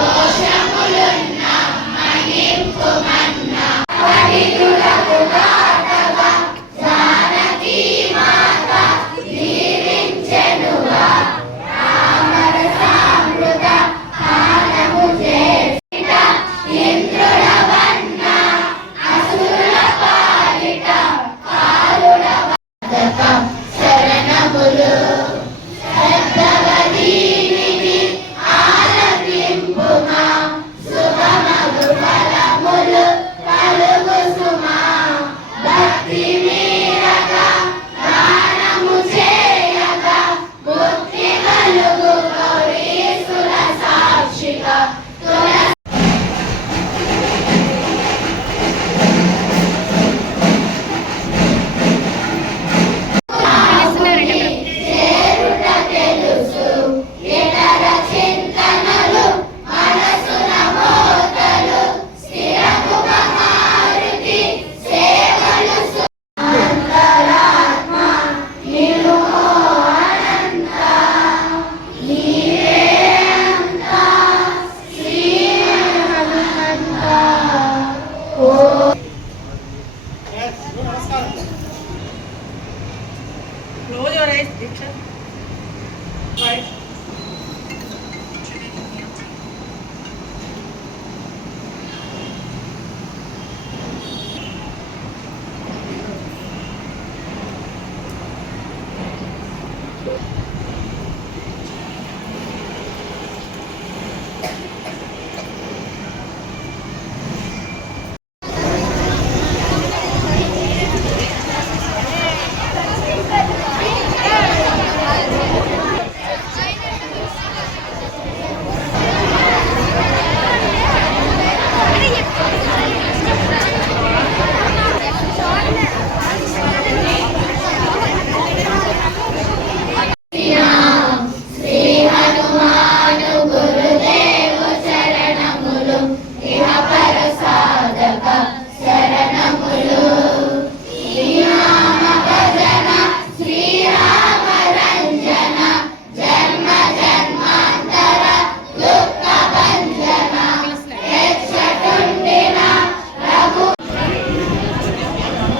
Close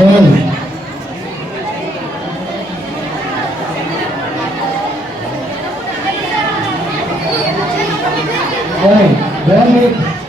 Amen. Amen. Amen.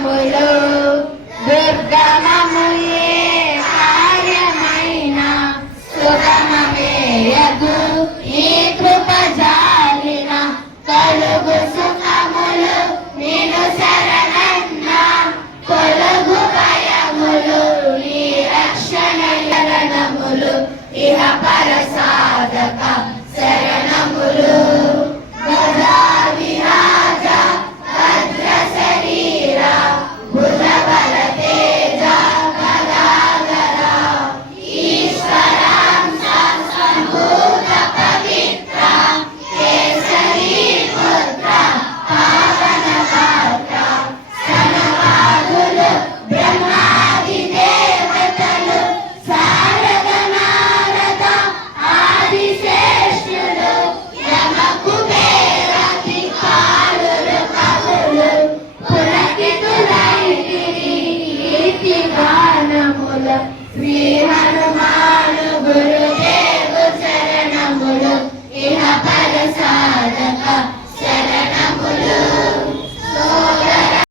కార్యములు దుర్గమము ఏ కార్యమైన సుగమమేయదు ఈ కృప జాలిన కలుగు श्री हनुमान गुरु